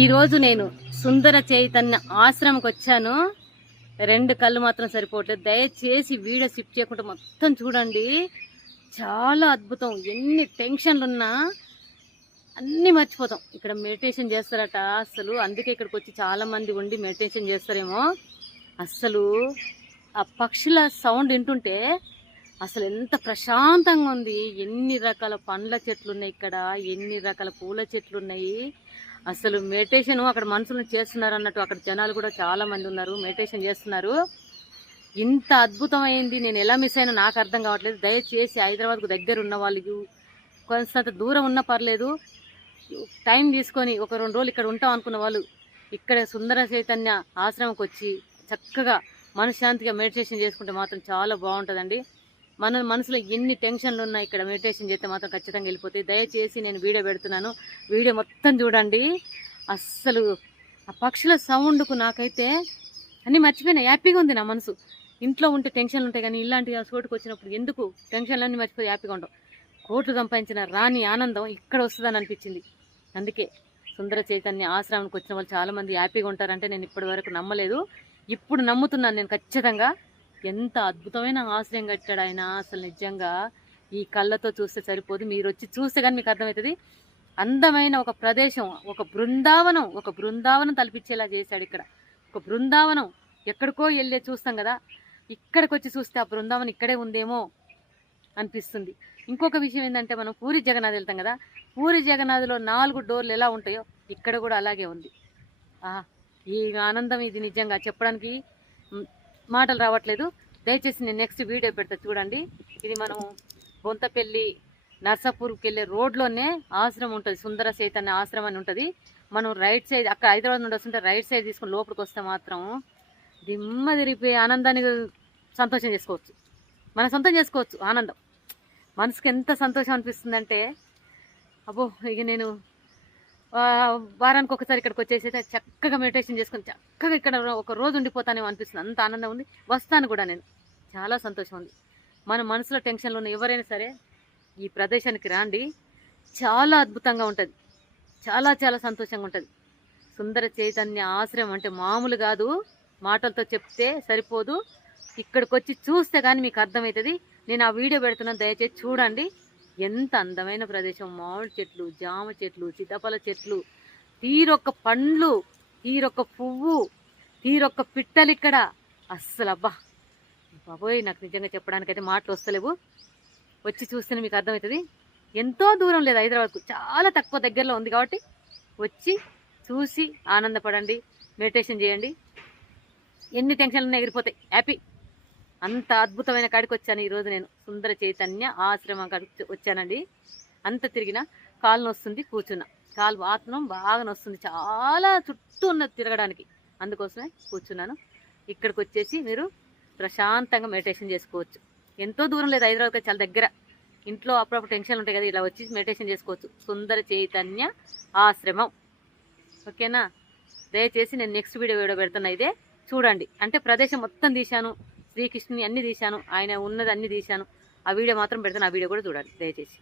ఈరోజు నేను సుందర చైతన్య ఆశ్రమంకి వచ్చాను. 2 కళ్ళు మాత్రం సరిపోవట్లేదు. దయచేసి వీడియో స్కిప్ చేయకుండా మొత్తం చూడండి. చాలా అద్భుతం. ఎన్ని టెన్షన్లున్నా అన్నీ మర్చిపోతాం. ఇక్కడ మెడిటేషన్ చేస్తారట. అసలు అందుకే ఇక్కడికి వచ్చి చాలామంది ఉండి మెడిటేషన్ చేస్తారేమో. అస్సలు ఆ పక్షుల సౌండ్ వింటుంటే అసలు ఎంత ప్రశాంతంగా ఉంది. ఎన్ని రకాల పండ్ల చెట్లు ఉన్నాయి ఇక్కడ, ఎన్ని రకాల పూల చెట్లు ఉన్నాయి. అసలు మెడిటేషన్ అక్కడ మనుషులను చేస్తున్నారు అన్నట్టు అక్కడ జనాలు కూడా చాలా మంది ఉన్నారు, మెడిటేషన్ చేస్తున్నారు. ఇంత అద్భుతమైంది. నేను ఎలా మిస్ అయినా నాకు అర్థం కావట్లేదు. దయచేసి హైదరాబాద్కు దగ్గర ఉన్న వాళ్ళకి, కొంత దూరం ఉన్నా పర్లేదు, టైం తీసుకొని ఒక 2 రోజులు ఇక్కడ ఉంటాం అనుకున్న వాళ్ళు ఇక్కడ సుందర చైతన్య ఆశ్రమంకి వచ్చి చక్కగా మనశ్శాంతిగా మెడిటేషన్ చేసుకుంటే మాత్రం చాలా బాగుంటుందండి. మన మనసులో ఎన్ని టెన్షన్లు ఉన్నాయి ఇక్కడ మెడిటేషన్ చేస్తే మాత్రం ఖచ్చితంగా వెళ్ళిపోతాయి. దయచేసి నేను వీడియో పెడుతున్నాను, వీడియో మొత్తం చూడండి. అస్సలు ఆ పక్షుల సౌండ్కు నాకైతే అన్నీ మర్చిపోయినా, హ్యాపీగా ఉంది నా మనసు. ఇంట్లో ఉంటే టెన్షన్లు ఉంటాయి కానీ ఇలాంటి చోటుకు వచ్చినప్పుడు ఎందుకు టెన్షన్లన్నీ మర్చిపోయి హ్యాపీగా ఉంటాం. కోట్లు సంపాదించిన రాని ఆనందం ఇక్కడ వస్తుందని అనిపించింది. అందుకే సుందర చైతన్య ఆశ్రమానికి వచ్చిన వాళ్ళు చాలామంది హ్యాపీగా ఉంటారంటే నేను ఇప్పటి వరకు నమ్మలేదు. ఇప్పుడు నమ్ముతున్నాను నేను ఖచ్చితంగా. ఎంత అద్భుతమైన ఆశ్రయం కట్టాడు ఆయన. అసలు నిజంగా ఈ కళ్ళతో చూస్తే సరిపోదు, మీరు వచ్చి చూస్తే కానీ మీకు అర్థమవుతుంది. అందమైన ఒక ప్రదేశం, ఒక బృందావనం తలపించేలా చేశాడు ఇక్కడ. ఒక బృందావనం ఎక్కడికో వెళ్ళే చూస్తాం కదా, ఇక్కడికి వచ్చి చూస్తే ఆ బృందావనం ఇక్కడే ఉందేమో అనిపిస్తుంది. ఇంకొక విషయం ఏంటంటే, మనం పూరి జగన్నాథ్ వెళ్తాం కదా, పూరి జగన్నాథ్లో 4 డోర్లు ఎలా ఉంటాయో ఇక్కడ కూడా అలాగే ఉంది. ఈ ఆనందం ఇది నిజంగా చెప్పడానికి మాటలు రావట్లేదు. దయచేసి నేను నెక్స్ట్ వీడియో పెడతా చూడండి. ఇది మనం బొంతపల్లి నర్సాపూర్కి వెళ్ళే రోడ్లోనే ఆశ్రమం ఉంటుంది, సుందర చైతన్య ఆశ్రమం అని ఉంటుంది. మనం రైట్ సైడ్, అక్కడ హైదరాబాద్ నుండి వస్తుంటే రైట్ సైడ్ తీసుకుని లోపలికి వస్తే మాత్రం దిమ్మ తిరిగిపోయి ఆనందాన్ని సంతోషం చేసుకోవచ్చు. మనం సొంతం చేసుకోవచ్చు ఆనందం. మనసుకి ఎంత సంతోషం అనిపిస్తుందంటే, అబ్బో ఇక నేను వారానికి ఒకసారి ఇక్కడికి వచ్చేసి చక్కగా మెడిటేషన్ చేసుకొని చక్కగా ఇక్కడ ఒక రోజు ఉండిపోతానేమో అనిపిస్తుంది. అంత ఆనందం ఉంది. వస్తాను కూడా నేను. చాలా సంతోషం ఉంది. మన మనసులో టెన్షన్లు ఉన్న ఎవరైనా సరే ఈ ప్రదేశానికి రాండి. చాలా అద్భుతంగా ఉంటుంది. చాలా చాలా సంతోషంగా ఉంటుంది. సుందర చైతన్య ఆశ్రమం అంటే మామూలు కాదు, మాటలతో చెప్తే సరిపోదు. ఇక్కడికి వచ్చి చూస్తే కానీ మీకు అర్థమవుతుంది. నేను ఆ వీడియో పెడుతున్నాను, దయచేసి చూడండి. ఎంత అందమైన ప్రదేశం. మామిడి చెట్లు, జామ చెట్లు, సీతాఫల చెట్లు, తీరొక్క పండ్లు, తీరొక్క పువ్వు, తీరొక్క పిట్టలు ఇక్కడ. అస్సలు అబ్బా బాబోయ్, నాకు నిజంగా చెప్పడానికైతే మాటలు వస్తలేవు. వచ్చి చూస్తేనే మీకు అర్థమవుతుంది. ఎంతో దూరం లేదు హైదరాబాద్కు, చాలా తక్కువ దగ్గరలో ఉంది. కాబట్టి వచ్చి చూసి ఆనందపడండి, మెడిటేషన్ చేయండి. ఎన్ని టెన్షన్లు ఎగిరిపోతాయి, హ్యాపీ. అంత అద్భుతమైన కాడికి వచ్చాను ఈరోజు నేను. సుందర చైతన్య ఆశ్రమం కాడికి వచ్చానండి. అంత తిరిగిన కాలు నొస్తుంది, కూర్చున్నా. కాలు ఆత్మం బాగా నొస్తుంది, చాలా చుట్టూ ఉన్నది తిరగడానికి. అందుకోసమే కూర్చున్నాను. ఇక్కడికి వచ్చేసి మీరు ప్రశాంతంగా మెడిటేషన్ చేసుకోవచ్చు. ఎంతో దూరం లేదు హైదరాబాద్కి, చాలా దగ్గర. ఇంట్లో అప్పుడప్పుడు టెన్షన్ ఉంటాయి కదా, ఇలా వచ్చి మెడిటేషన్ చేసుకోవచ్చు. సుందర చైతన్య ఆశ్రమం. ఓకేనా? దయచేసి నేను నెక్స్ట్ వీడియో పెడుతున్నా, ఇదే చూడండి. అంటే ప్రదేశం మొత్తం తీశాను, శ్రీకృష్ణుని అన్ని తీశాను, ఆయన ఉన్నది అన్ని తీశాను. ఆ వీడియో మాత్రం పెడతాను. ఆ వీడియో కూడా చూడండి దయచేసి.